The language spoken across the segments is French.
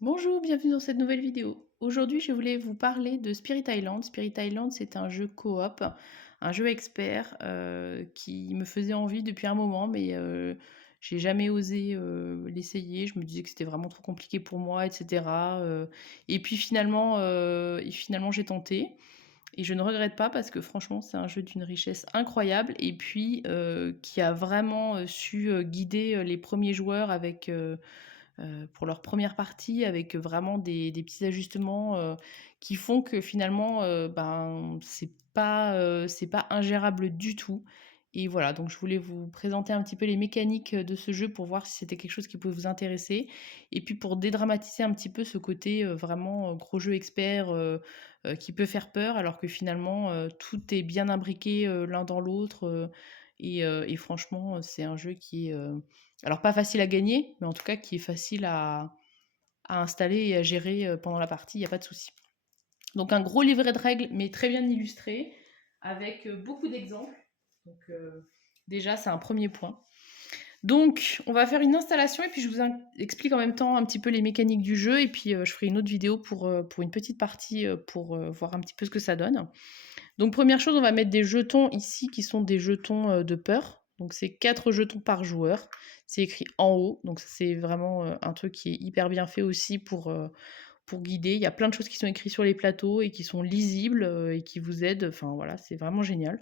Bonjour, bienvenue dans cette nouvelle vidéo. Aujourd'hui, je voulais vous parler de Spirit Island. Spirit Island, c'est un jeu coop, un jeu expert qui me faisait envie depuis un moment, mais j'ai jamais osé l'essayer. Je me disais que c'était vraiment trop compliqué pour moi, etc. Et puis finalement, j'ai tenté. Et je ne regrette pas parce que franchement, c'est un jeu d'une richesse incroyable et puis qui a vraiment su guider les premiers joueurs pour leur première partie avec vraiment des petits ajustements qui font que finalement, ben, c'est pas ingérable du tout. Et voilà, donc je voulais vous présenter un petit peu les mécaniques de ce jeu pour voir si c'était quelque chose qui pouvait vous intéresser. Et puis pour dédramatiser un petit peu ce côté vraiment gros jeu expert qui peut faire peur, alors que finalement tout est bien imbriqué l'un dans l'autre. Et franchement, c'est un jeu qui est alors pas facile à gagner, mais en tout cas qui est facile à installer et à gérer pendant la partie, il n'y a pas de souci. Donc un gros livret de règles, mais très bien illustré, avec beaucoup d'exemples. Donc déjà, c'est un premier point. Donc, on va faire une installation et puis je vous explique en même temps un petit peu les mécaniques du jeu et puis je ferai une autre vidéo pour une petite partie pour voir un petit peu ce que ça donne. Donc première chose, on va mettre des jetons ici qui sont des jetons de peur. Donc c'est 4 jetons par joueur. C'est écrit en haut. Donc c'est vraiment un truc qui est hyper bien fait aussi pour guider. Il y a plein de choses qui sont écrites sur les plateaux et qui sont lisibles et qui vous aident. Enfin voilà, c'est vraiment génial.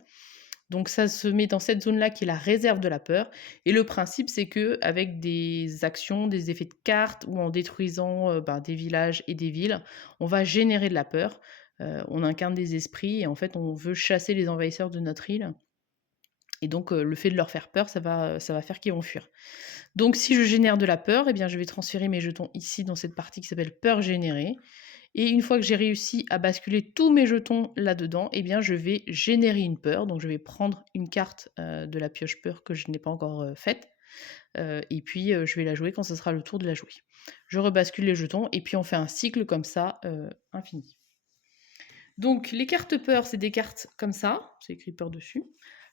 Donc ça se met dans cette zone-là qui est la réserve de la peur. Et le principe, c'est que avec des actions, des effets de cartes ou en détruisant des villages et des villes, on va générer de la peur. On incarne des esprits et en fait, on veut chasser les envahisseurs de notre île. Et donc, le fait de leur faire peur, ça va faire qu'ils vont fuir. Donc, si je génère de la peur, eh bien, je vais transférer mes jetons ici dans cette partie qui s'appelle peur générée. Et une fois que j'ai réussi à basculer tous mes jetons là-dedans, eh bien, je vais générer une peur. Donc, je vais prendre une carte de la pioche peur que je n'ai pas encore faite. Et puis, je vais la jouer quand ce sera le tour de la jouer. Je rebascule les jetons et puis on fait un cycle comme ça, infini. Donc, les cartes peur, c'est des cartes comme ça. C'est écrit peur dessus.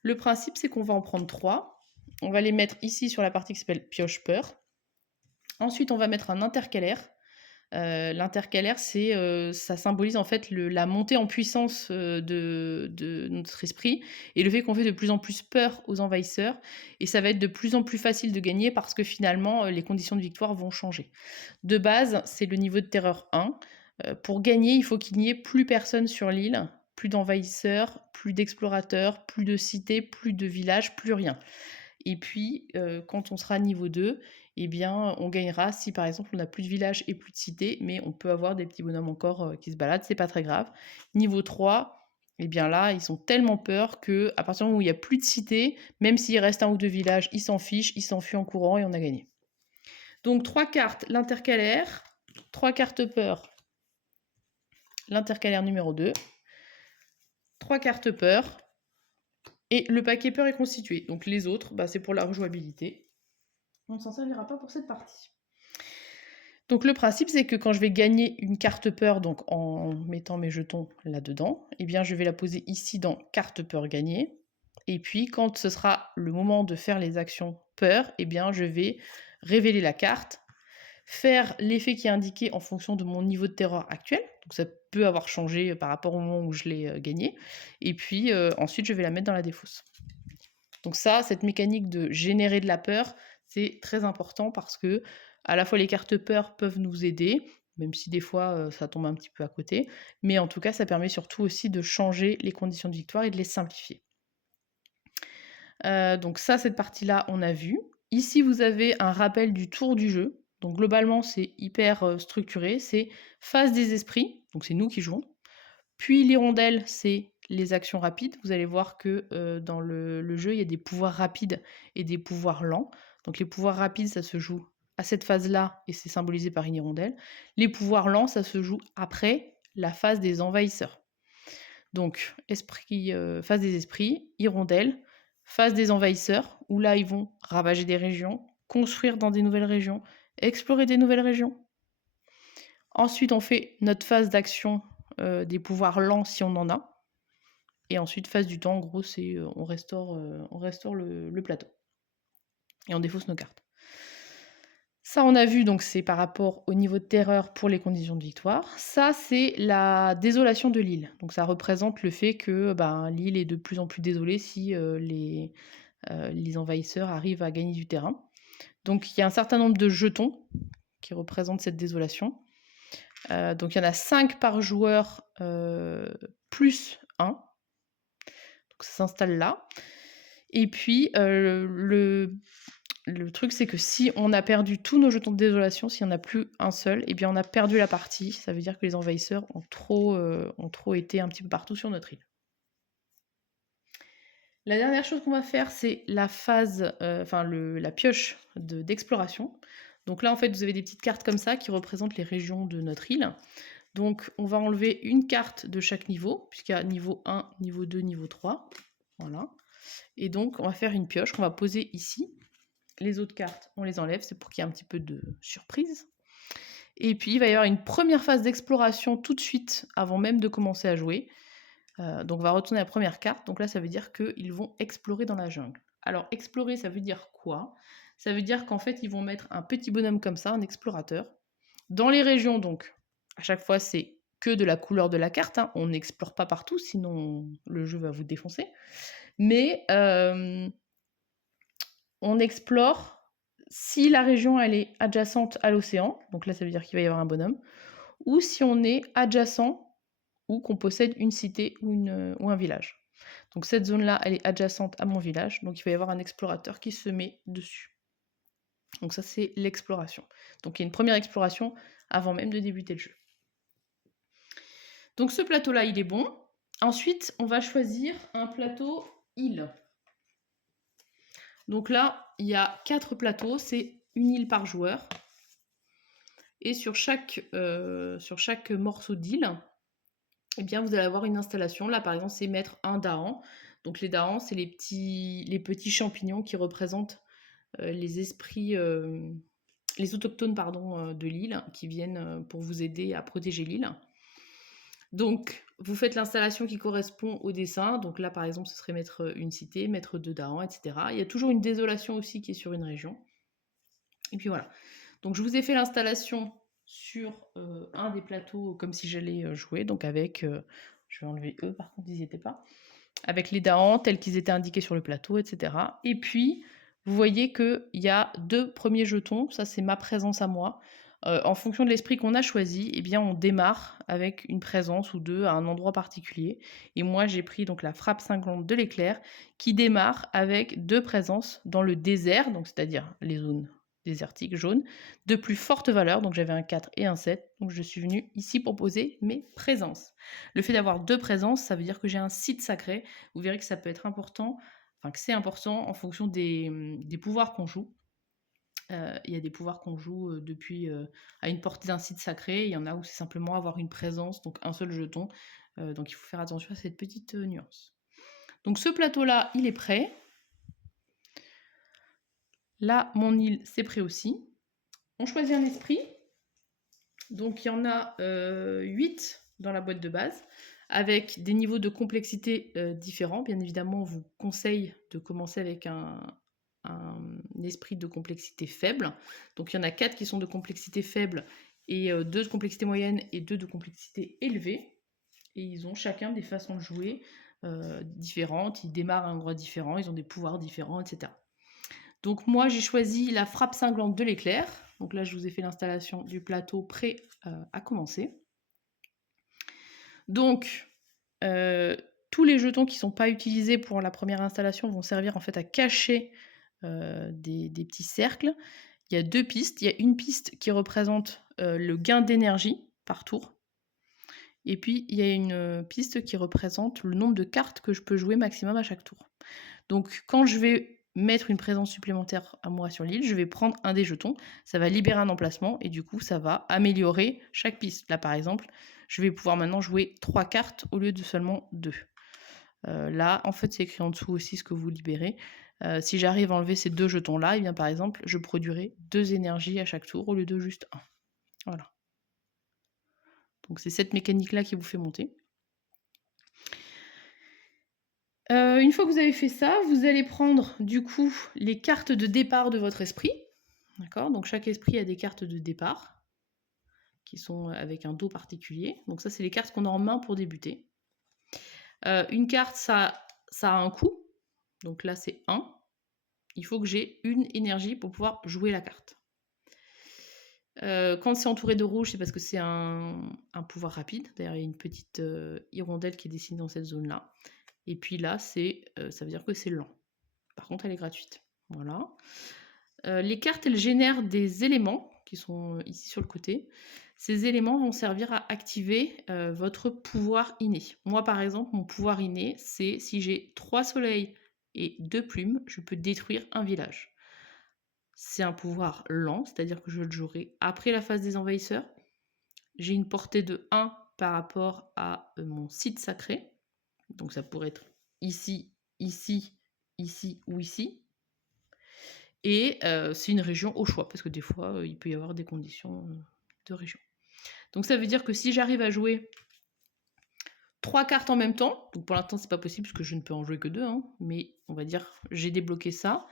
Le principe, c'est qu'on va en prendre 3. On va les mettre ici sur la partie qui s'appelle pioche peur. Ensuite, on va mettre un intercalaire. L'intercalaire, ça symbolise en fait la montée en puissance de notre esprit et le fait qu'on fait de plus en plus peur aux envahisseurs. Et ça va être de plus en plus facile de gagner parce que finalement, les conditions de victoire vont changer. De base, c'est le niveau de terreur 1. Pour gagner, il faut qu'il n'y ait plus personne sur l'île, plus d'envahisseurs, plus d'explorateurs, plus de cités, plus de villages, plus rien. Et puis, quand on sera niveau 2, eh bien, on gagnera si par exemple on n'a plus de village et plus de cité, mais on peut avoir des petits bonhommes encore qui se baladent, c'est pas très grave. Niveau 3, eh bien là, ils ont tellement peur que à partir du moment où il n'y a plus de cité, même s'il reste un ou deux villages, ils s'en fichent, ils s'enfuient en courant et on a gagné. Donc 3 cartes, l'intercalaire, 3 cartes peur, l'intercalaire numéro 2, 3 cartes peur, et le paquet peur est constitué. Donc les autres, c'est pour la rejouabilité. On ne s'en servira pas pour cette partie. Donc le principe, c'est que quand je vais gagner une carte peur, donc en mettant mes jetons là-dedans, eh bien je vais la poser ici dans carte peur gagnée. Et puis quand ce sera le moment de faire les actions peur, eh bien je vais révéler la carte, faire l'effet qui est indiqué en fonction de mon niveau de terreur actuel. Donc ça peut avoir changé par rapport au moment où je l'ai gagnée. Et puis ensuite, je vais la mettre dans la défausse. Donc ça, cette mécanique de générer de la peur, c'est très important parce que à la fois les cartes peur peuvent nous aider, même si des fois ça tombe un petit peu à côté, mais en tout cas ça permet surtout aussi de changer les conditions de victoire et de les simplifier. Donc ça, cette partie-là, on a vu. Ici, vous avez un rappel du tour du jeu. Donc globalement, c'est hyper structuré. C'est phase des esprits, donc c'est nous qui jouons. Puis l'hirondelle, c'est les actions rapides. Vous allez voir que dans le jeu, il y a des pouvoirs rapides et des pouvoirs lents. Donc les pouvoirs rapides, ça se joue à cette phase-là et c'est symbolisé par une hirondelle. Les pouvoirs lents, ça se joue après la phase des envahisseurs. Donc phase des esprits, hirondelle, phase des envahisseurs, où là ils vont ravager des régions, construire dans des nouvelles régions, explorer des nouvelles régions. Ensuite, on fait notre phase d'action des pouvoirs lents si on en a. Et ensuite, phase du temps, en gros, c'est on restaure le plateau. Et on défausse nos cartes. Ça, on a vu, donc c'est par rapport au niveau de terreur pour les conditions de victoire. Ça, c'est la désolation de l'île. Donc ça représente le fait que, ben, l'île est de plus en plus désolée si, les envahisseurs arrivent à gagner du terrain. Donc il y a un certain nombre de jetons qui représentent cette désolation. Donc il y en a 5 par joueur, plus 1. Donc ça s'installe là. Et puis, le truc, c'est que si on a perdu tous nos jetons de désolation, s'il n'y en a plus un seul, eh bien on a perdu la partie. Ça veut dire que les envahisseurs ont trop été un petit peu partout sur notre île. La dernière chose qu'on va faire, c'est la phase, la pioche d'exploration. Donc là, en fait, vous avez des petites cartes comme ça qui représentent les régions de notre île. Donc on va enlever une carte de chaque niveau, puisqu'il y a niveau 1, niveau 2, niveau 3. Voilà. Et donc on va faire une pioche qu'on va poser ici. Les autres cartes, on les enlève, c'est pour qu'il y ait un petit peu de surprise. Et puis il va y avoir une première phase d'exploration tout de suite, avant même de commencer à jouer. Donc on va retourner la première carte. Donc là, ça veut dire qu'ils vont explorer dans la jungle. Alors explorer, ça veut dire quoi? Ça veut dire qu'en fait, ils vont mettre un petit bonhomme comme ça, un explorateur. Dans les régions, donc, à chaque fois, c'est que de la couleur de la carte, hein. On n'explore pas partout, sinon le jeu va vous défoncer. Mais on explore si la région elle est adjacente à l'océan, donc là ça veut dire qu'il va y avoir un bonhomme, ou si on est adjacent ou qu'on possède une cité ou un village. Donc cette zone-là, elle est adjacente à mon village, donc il va y avoir un explorateur qui se met dessus. Donc ça, c'est l'exploration. Donc il y a une première exploration avant même de débuter le jeu. Donc ce plateau-là, il est bon. Ensuite, on va choisir un plateau île. Donc là, il y a 4 plateaux, c'est une île par joueur. Et sur chaque morceau d'île, eh bien, vous allez avoir une installation. Là, par exemple, c'est mettre un dahan. Donc les dahans, c'est les petits champignons qui représentent les esprits, les autochtones pardon, de l'île, qui viennent pour vous aider à protéger l'île. Donc, vous faites l'installation qui correspond au dessin. Donc là, par exemple, ce serait mettre une cité, mettre 2 dahans, etc. Il y a toujours une désolation aussi qui est sur une région. Et puis voilà. Donc je vous ai fait l'installation sur un des plateaux comme si j'allais jouer. Donc avec, je vais enlever eux, par contre, ils n'y étaient pas. Avec les dahans tels qu'ils étaient indiqués sur le plateau, etc. Et puis, vous voyez qu'il y a 2 premiers jetons. Ça, c'est ma présence à moi. En fonction de l'esprit qu'on a choisi, eh bien, on démarre avec une présence ou 2 à un endroit particulier. Et moi, j'ai pris donc la frappe cinglante de l'éclair qui démarre avec 2 présences dans le désert, donc c'est-à-dire les zones désertiques jaunes, de plus forte valeur. Donc j'avais un 4 et un 7. Donc je suis venue ici pour poser mes présences. Le fait d'avoir 2 présences, ça veut dire que j'ai un site sacré. Vous verrez que ça peut être important, enfin que c'est important en fonction des pouvoirs qu'on joue. Il y a des pouvoirs qu'on joue depuis à une portée d'un site sacré. Il y en a où c'est simplement avoir une présence, donc un seul jeton. Donc il faut faire attention à cette petite nuance. Donc ce plateau-là, il est prêt. Là, mon île, c'est prêt aussi. On choisit un esprit. Donc il y en a 8 dans la boîte de base, avec des niveaux de complexité différents. Bien évidemment, on vous conseille de commencer avec un esprit de complexité faible. Donc il y en a 4 qui sont de complexité faible, et 2 de complexité moyenne et 2 de complexité élevée. Et ils ont chacun des façons de jouer différentes, ils démarrent à un endroit différent, ils ont des pouvoirs différents, etc. Donc moi, j'ai choisi la frappe cinglante de l'éclair. Donc là, je vous ai fait l'installation du plateau prêt à commencer. Donc, tous les jetons qui ne sont pas utilisés pour la première installation vont servir en fait à cacher des petits cercles. Il y a 2 pistes. Il y a une piste qui représente le gain d'énergie par tour. Et puis, il y a une piste qui représente le nombre de cartes que je peux jouer maximum à chaque tour. Donc, quand je vais mettre une présence supplémentaire à moi sur l'île, je vais prendre un des jetons, ça va libérer un emplacement et du coup, ça va améliorer chaque piste. Là, par exemple, je vais pouvoir maintenant jouer 3 cartes au lieu de seulement 2. Là, en fait, c'est écrit en dessous aussi ce que vous libérez. Si j'arrive à enlever ces 2 jetons-là, et bien par exemple, je produirai 2 énergies à chaque tour au lieu de juste 1. Voilà. Donc c'est cette mécanique-là qui vous fait monter. Une fois que vous avez fait ça, vous allez prendre du coup les cartes de départ de votre esprit. D'accord? Donc chaque esprit a des cartes de départ qui sont avec un dos particulier. Donc ça, c'est les cartes qu'on a en main pour débuter. Une carte, ça a un coût. Donc là, c'est 1. Il faut que j'ai une énergie pour pouvoir jouer la carte. Quand c'est entouré de rouge, c'est parce que c'est un pouvoir rapide. D'ailleurs, il y a une petite hirondelle qui est dessinée dans cette zone-là. Et puis là, ça veut dire que c'est lent. Par contre, elle est gratuite. Voilà. Les cartes, elles génèrent des éléments qui sont ici sur le côté. Ces éléments vont servir à activer votre pouvoir inné. Moi, par exemple, mon pouvoir inné, c'est si j'ai 3 soleils et 2 plumes, je peux détruire un village. C'est un pouvoir lent, c'est-à-dire que je le jouerai après la phase des envahisseurs. J'ai une portée de 1 par rapport à mon site sacré. Donc ça pourrait être ici, ici, ici ou ici. Et c'est une région au choix, parce que des fois, il peut y avoir des conditions de région. Donc ça veut dire que si j'arrive à jouer 3 cartes en même temps, donc pour l'instant c'est pas possible parce que je ne peux en jouer que 2, hein, mais on va dire j'ai débloqué ça,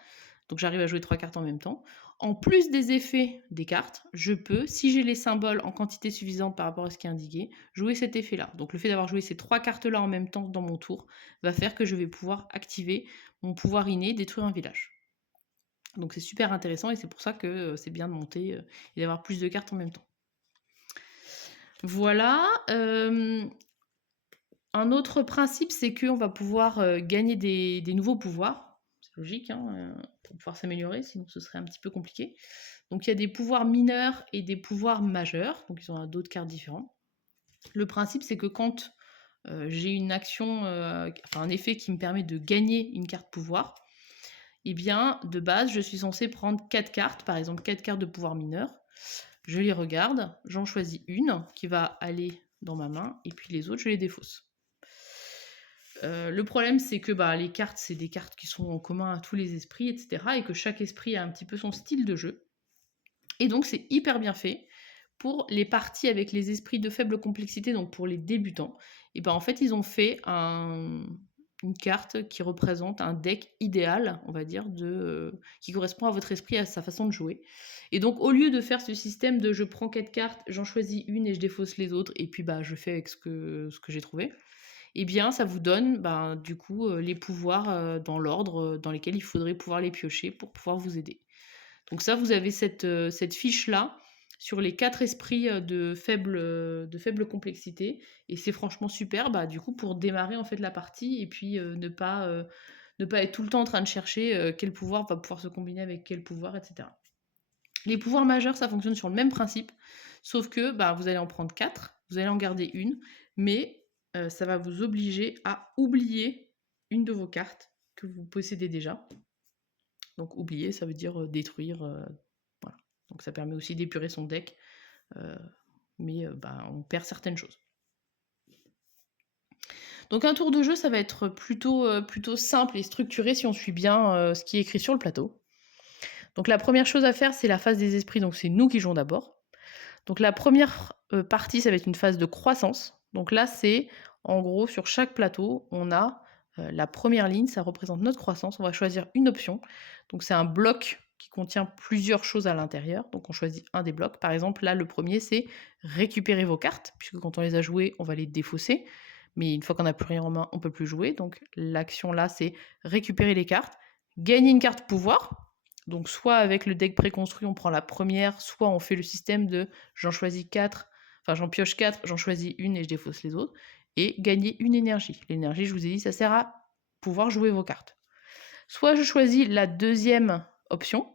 donc j'arrive à jouer 3 cartes en même temps. En plus des effets des cartes, je peux, si j'ai les symboles en quantité suffisante par rapport à ce qui est indiqué, jouer cet effet-là. Donc le fait d'avoir joué ces 3 cartes-là en même temps dans mon tour va faire que je vais pouvoir activer mon pouvoir inné, détruire un village. Donc c'est super intéressant et c'est pour ça que c'est bien de monter et d'avoir plus de cartes en même temps. Voilà. Un autre principe, c'est qu'on va pouvoir gagner des nouveaux pouvoirs. C'est logique, hein, pour pouvoir s'améliorer, sinon ce serait un petit peu compliqué. Donc il y a des pouvoirs mineurs et des pouvoirs majeurs, donc ils ont d'autres cartes différentes. Le principe, c'est que quand j'ai une action, enfin un effet qui me permet de gagner une carte pouvoir, eh bien, de base, je suis censée prendre 4 cartes, par exemple 4 cartes de pouvoir mineur. Je les regarde, j'en choisis une qui va aller dans ma main, et puis les autres, je les défausse. Le problème, c'est que les cartes, c'est des cartes qui sont en commun à tous les esprits, etc. Et que chaque esprit a un petit peu son style de jeu. Et donc, c'est hyper bien fait pour les parties avec les esprits de faible complexité, donc pour les débutants. Et en fait, ils ont fait une carte qui représente un deck idéal, on va dire, qui correspond à votre esprit, à sa façon de jouer. Et donc, au lieu de faire ce système de je prends 4 cartes, j'en choisis une et je défausse les autres, et puis je fais avec ce que j'ai trouvé, eh bien, ça vous donne du coup les pouvoirs dans l'ordre dans lesquels il faudrait pouvoir les piocher pour pouvoir vous aider. Donc ça, vous avez cette fiche-là sur les 4 esprits de faible complexité. Et c'est franchement super, du coup, pour démarrer en fait la partie et puis ne pas être tout le temps en train de chercher quel pouvoir va pouvoir se combiner avec quel pouvoir, etc. Les pouvoirs majeurs, ça fonctionne sur le même principe, sauf que vous allez en prendre 4, vous allez en garder une, mais ça va vous obliger à oublier une de vos cartes que vous possédez déjà. Donc oublier, ça veut dire détruire. Voilà. Donc ça permet aussi d'épurer son deck, mais on perd certaines choses. Donc un tour de jeu, ça va être plutôt simple et structuré si on suit bien ce qui est écrit sur le plateau. Donc la première chose à faire, c'est la phase des esprits, donc c'est nous qui jouons d'abord. Donc la première partie, ça va être une phase de croissance. Donc là, c'est en gros sur chaque plateau, on a la première ligne, ça représente notre croissance. On va choisir une option. Donc c'est un bloc qui contient plusieurs choses à l'intérieur. Donc on choisit un des blocs. Par exemple, là, le premier, c'est récupérer vos cartes, puisque quand on les a jouées, on va les défausser. Mais une fois qu'on n'a plus rien en main, on ne peut plus jouer. Donc l'action là, c'est récupérer les cartes, gagner une carte pouvoir. Donc soit avec le deck préconstruit, on prend la première, soit on fait le système de j'en choisis 4, enfin j'en pioche 4, j'en choisis une et je défausse les autres, et gagner une énergie. L'énergie, je vous ai dit, ça sert à pouvoir jouer vos cartes. Soit je choisis la deuxième option,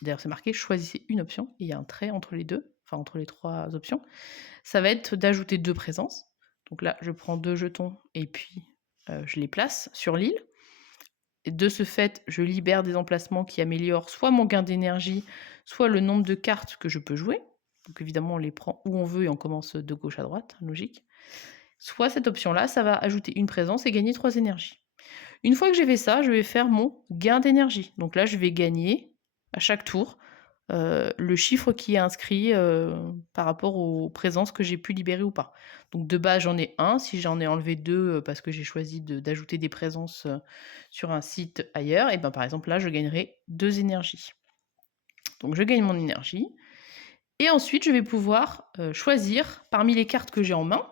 d'ailleurs c'est marqué choisissez une option, et il y a un trait entre les deux, enfin entre les 3 options, ça va être d'ajouter 2 présences. Donc là, je prends 2 jetons et puis je les place sur l'île. Et de ce fait, je libère des emplacements qui améliorent soit mon gain d'énergie, soit le nombre de cartes que je peux jouer. Donc évidemment, on les prend où on veut et on commence de gauche à droite, logique. Soit cette option-là, ça va ajouter une présence et gagner 3 énergies. Une fois que j'ai fait ça, je vais faire mon gain d'énergie. Donc là, je vais gagner à chaque tour le chiffre qui est inscrit par rapport aux présences que j'ai pu libérer ou pas. Donc de base, j'en ai 1. Si j'en ai enlevé 2 parce que j'ai choisi d'ajouter des présences sur un site ailleurs, et par exemple là, je gagnerai 2 énergies. Donc je gagne mon énergie. Et ensuite, je vais pouvoir choisir parmi les cartes que j'ai en main,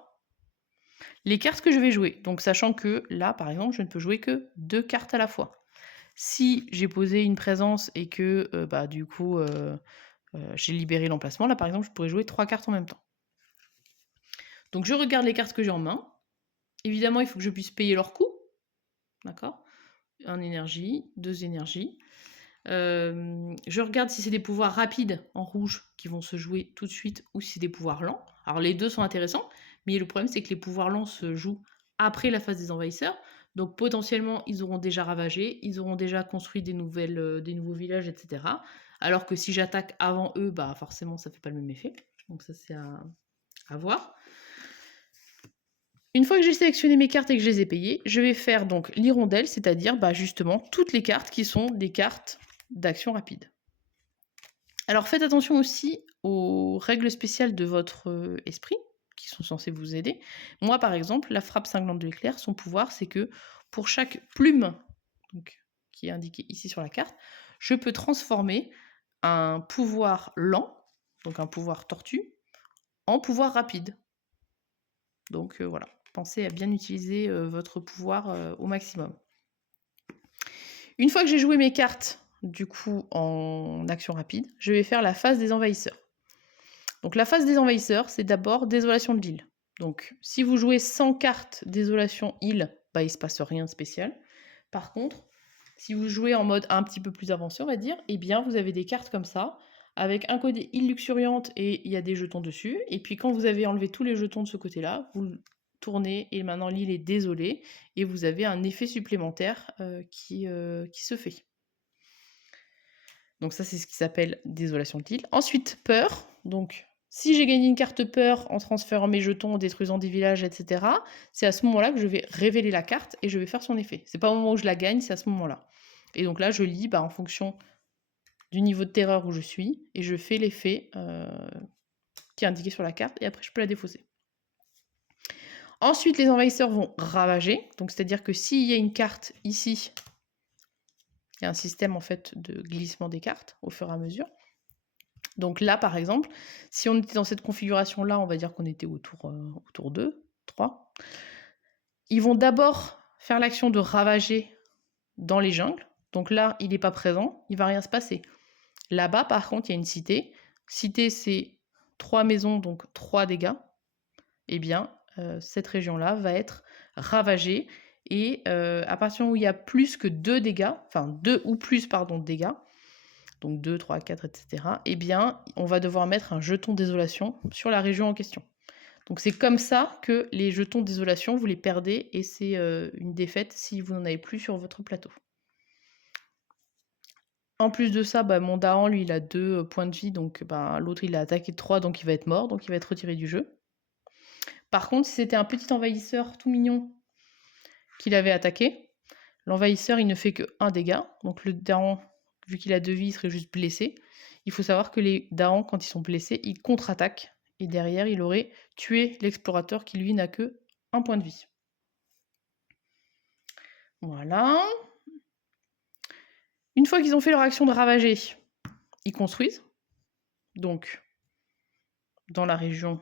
les cartes que je vais jouer. Donc sachant que là, par exemple, je ne peux jouer que 2 cartes à la fois. Si j'ai posé une présence et que du coup j'ai libéré l'emplacement, là par exemple, je pourrais jouer 3 cartes en même temps. Donc je regarde les cartes que j'ai en main. Évidemment, il faut que je puisse payer leur coût. D'accord? 1 énergie, 2 énergies. Je regarde si c'est des pouvoirs rapides en rouge qui vont se jouer tout de suite ou si c'est des pouvoirs lents. Alors les deux sont intéressants, mais le problème c'est que les pouvoirs lents se jouent après la phase des envahisseurs. Donc potentiellement ils auront déjà ravagé, ils auront déjà construit des nouveaux villages, etc. Alors que si j'attaque avant eux, bah forcément ça fait pas le même effet. Donc ça c'est à voir. Une fois que j'ai sélectionné mes cartes et que je les ai payées, je vais faire donc l'hirondelle, c'est-à-dire justement toutes les cartes qui sont des cartes d'action rapide. Alors faites attention aussi aux règles spéciales de votre esprit, qui sont censées vous aider. Moi par exemple, la frappe cinglante de l'éclair, son pouvoir c'est que pour chaque plume donc, qui est indiquée ici sur la carte, je peux transformer un pouvoir lent, donc un pouvoir tortue, en pouvoir rapide. Donc voilà, pensez à bien utiliser votre pouvoir au maximum. Une fois que j'ai joué mes cartes, du coup, en action rapide, je vais faire la phase des envahisseurs. Donc la phase des envahisseurs, c'est d'abord désolation de l'île. Donc si vous jouez 100 cartes désolation île, il ne se passe rien de spécial. Par contre, si vous jouez en mode un petit peu plus avancé, on va dire, eh bien vous avez des cartes comme ça, avec un côté île luxuriante et il y a des jetons dessus. Et puis quand vous avez enlevé tous les jetons de ce côté-là, vous tournez et maintenant l'île est désolée et vous avez un effet supplémentaire qui se fait. Donc ça c'est ce qui s'appelle désolation de l'île. Ensuite peur, donc si j'ai gagné une carte peur en transférant mes jetons, en détruisant des villages, etc., c'est à ce moment-là que je vais révéler la carte et je vais faire son effet. C'est pas au moment où je la gagne, c'est à ce moment-là. Et donc là, je lis en fonction du niveau de terreur où je suis et je fais l'effet qui est indiqué sur la carte et après je peux la défausser. Ensuite, les envahisseurs vont ravager, donc c'est-à-dire que s'il y a une carte ici, il y a un système en fait de glissement des cartes au fur et à mesure. Donc là, par exemple, si on était dans cette configuration-là, on va dire qu'on était au tour 2, 3. Ils vont d'abord faire l'action de ravager dans les jungles. Donc là, il n'est pas présent, il ne va rien se passer. Là-bas, par contre, il y a une cité. Cité, c'est 3 maisons, donc 3 dégâts. Eh bien, cette région-là va être ravagée. Et à partir où il y a plus que 2 dégâts, enfin 2 ou plus, dégâts, donc 2, 3, 4, etc., eh bien, on va devoir mettre un jeton désolation sur la région en question. Donc c'est comme ça que les jetons désolation, vous les perdez et c'est une défaite si vous n'en avez plus sur votre plateau. En plus de ça, mon Dahan, lui, il a 2 points de vie, donc l'autre, il a attaqué de 3, donc il va être mort, donc il va être retiré du jeu. Par contre, si c'était un petit envahisseur tout mignon qu'il avait attaqué, l'envahisseur, il ne fait que 1 dégât, donc le Dahan, vu qu'il a 2 vies, il serait juste blessé. Il faut savoir que les Dahans, quand ils sont blessés, ils contre-attaquent. Et derrière, il aurait tué l'explorateur qui, lui, n'a que 1 point de vie. Voilà. Une fois qu'ils ont fait leur action de ravager, ils construisent. Donc, dans la région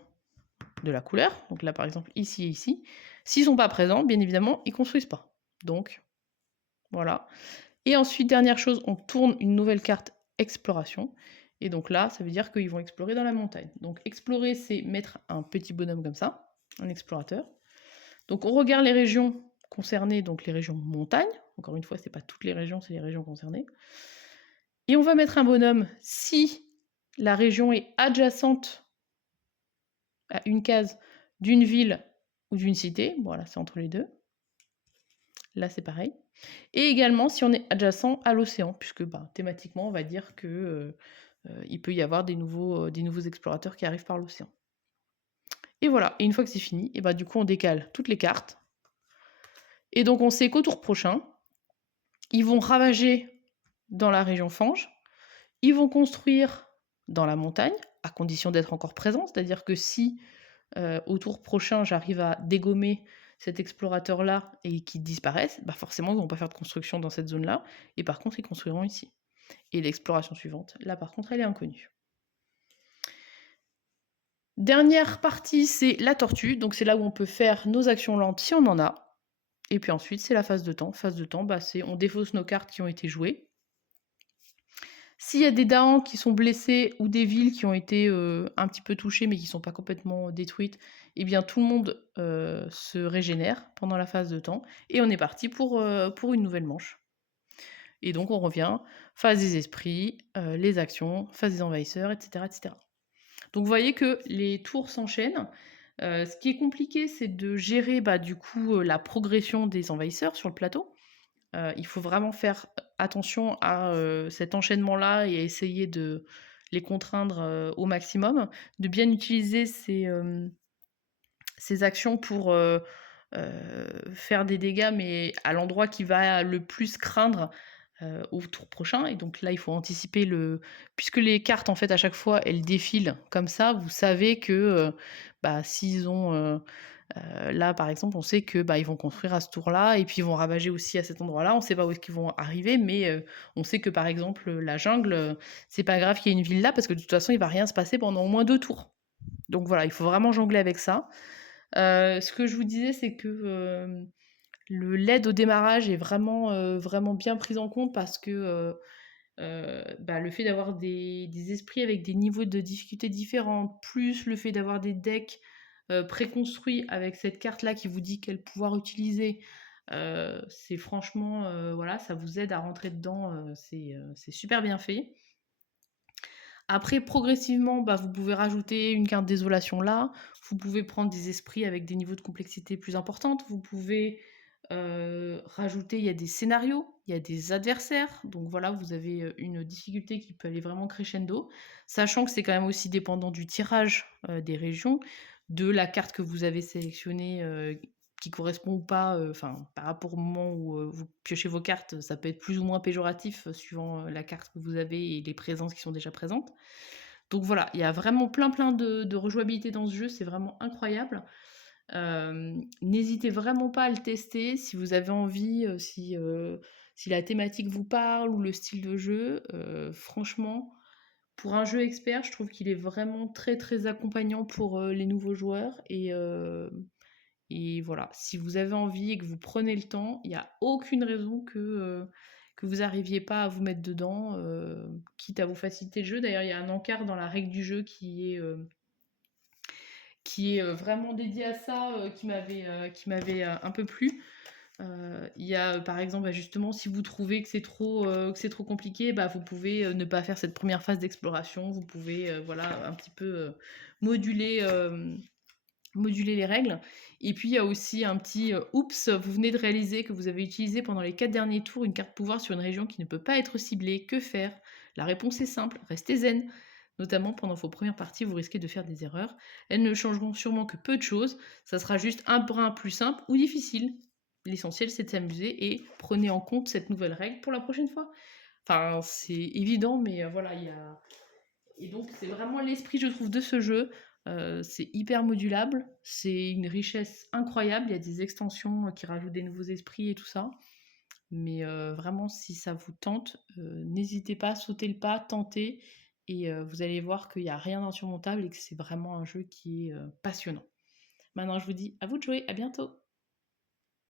de la couleur. Donc là, par exemple, ici et ici. S'ils ne sont pas présents, bien évidemment, ils ne construisent pas. Donc, voilà. Et ensuite, dernière chose, on tourne une nouvelle carte exploration. Et donc là, ça veut dire qu'ils vont explorer dans la montagne. Donc explorer, c'est mettre un petit bonhomme comme ça, un explorateur. Donc on regarde les régions concernées, donc les régions montagne. Encore une fois, ce n'est pas toutes les régions, c'est les régions concernées. Et on va mettre un bonhomme si la région est adjacente à une case d'une ville ou d'une cité. Voilà, c'est entre les deux. Là, c'est pareil. Et également si on est adjacent à l'océan, puisque thématiquement, on va dire que il peut y avoir des nouveaux explorateurs qui arrivent par l'océan. Et voilà, et une fois que c'est fini, et du coup, on décale toutes les cartes. Et donc, on sait qu'au tour prochain, ils vont ravager dans la région Fange, ils vont construire dans la montagne, à condition d'être encore présent, c'est-à-dire que si au tour prochain, j'arrive à dégommer cet explorateur-là et qu'il disparaisse, forcément, ils ne vont pas faire de construction dans cette zone-là, et par contre, ils construiront ici. Et l'exploration suivante, là par contre, elle est inconnue. Dernière partie, c'est la tortue, donc c'est là où on peut faire nos actions lentes si on en a. Et puis ensuite, c'est la phase de temps. Phase de temps, bah, c'est on défausse nos cartes qui ont été jouées. S'il y a des Daans qui sont blessés ou des villes qui ont été, un petit peu touchées, mais qui sont pas complètement détruites, eh bien tout le monde, se régénère pendant la phase de temps et on est parti pour une nouvelle manche. Et donc on revient, phase des esprits, les actions, phase des envahisseurs, et cetera, et cetera. Donc vous voyez que les tours s'enchaînent. Ce qui est compliqué, c'est de gérer, bah, du coup, la progression des envahisseurs sur le plateau. Il faut vraiment faire attention à, cet enchaînement-là et à essayer de les contraindre, au maximum. De bien utiliser ces actions pour, faire des dégâts, mais à l'endroit qui va le plus craindre, au tour prochain et donc là, il faut anticiper le puisque les cartes, en fait, à chaque fois, elles défilent comme ça, vous savez que, bah, s'ils ont, là, par exemple, on sait que, bah, ils vont construire à ce tour-là et puis ils vont ravager aussi à cet endroit-là. On ne sait pas où est-ce qu'ils vont arriver, mais on sait que, par exemple, la jungle, c'est pas grave qu'il y ait une ville là parce que de toute façon, il va rien se passer pendant au moins 2 tours. Donc voilà, il faut vraiment jongler avec ça. Ce que je vous disais, c'est que, l'aide au démarrage est vraiment, vraiment bien prise en compte parce que, bah, le fait d'avoir des esprits avec des niveaux de difficulté différents, plus le fait d'avoir des decks, préconstruits avec cette carte-là qui vous dit quel pouvoir utiliser, c'est franchement, voilà, ça vous aide à rentrer dedans, c'est super bien fait. Après progressivement, bah, vous pouvez rajouter une carte désolation là, vous pouvez prendre des esprits avec des niveaux de complexité plus importantes, vous pouvez, rajouter il y a des scénarios, il y a des adversaires, donc voilà, vous avez, une difficulté qui peut aller vraiment crescendo. Sachant que c'est quand même aussi dépendant du tirage, des régions, de la carte que vous avez sélectionnée, qui correspond ou pas, enfin, par rapport au moment où, vous piochez vos cartes, ça peut être plus ou moins péjoratif, suivant, la carte que vous avez et les présences qui sont déjà présentes. Donc voilà, il y a vraiment plein de rejouabilité dans ce jeu, c'est vraiment incroyable. N'hésitez vraiment pas à le tester si vous avez envie, si la thématique vous parle ou le style de jeu. Franchement, pour un jeu expert, je trouve qu'il est vraiment très, très accompagnant pour, les nouveaux joueurs et voilà, si vous avez envie et que vous prenez le temps, il y a aucune raison que vous arriviez pas à vous mettre dedans, quitte à vous faciliter le jeu. D'ailleurs, il y a un encart dans la règle du jeu qui est vraiment dédié à ça, qui m'avait un peu plu. Il y a par exemple, bah, justement, si vous trouvez que c'est trop compliqué, bah, vous pouvez ne pas faire cette première phase d'exploration. Vous pouvez voilà, un petit peu moduler, moduler les règles. Et puis il y a aussi un petit oups, vous venez de réaliser que vous avez utilisé pendant les 4 derniers tours une carte pouvoir sur une région qui ne peut pas être ciblée. Que faire? La réponse est simple, restez zen. Notamment pendant vos premières parties, vous risquez de faire des erreurs. Elles ne changeront sûrement que peu de choses. Ça sera juste un brin plus simple ou difficile. L'essentiel, c'est de s'amuser et prenez en compte cette nouvelle règle pour la prochaine fois. Enfin, c'est évident, mais voilà, il y a et donc c'est vraiment l'esprit, je trouve, de ce jeu. C'est hyper modulable, c'est une richesse incroyable, il y a des extensions, qui rajoutent des nouveaux esprits et tout ça. Mais vraiment si ça vous tente, n'hésitez pas, sautez le pas, tentez et vous allez voir qu'il y a rien d'insurmontable et que c'est vraiment un jeu qui est, passionnant. Maintenant je vous dis à vous de jouer, à bientôt!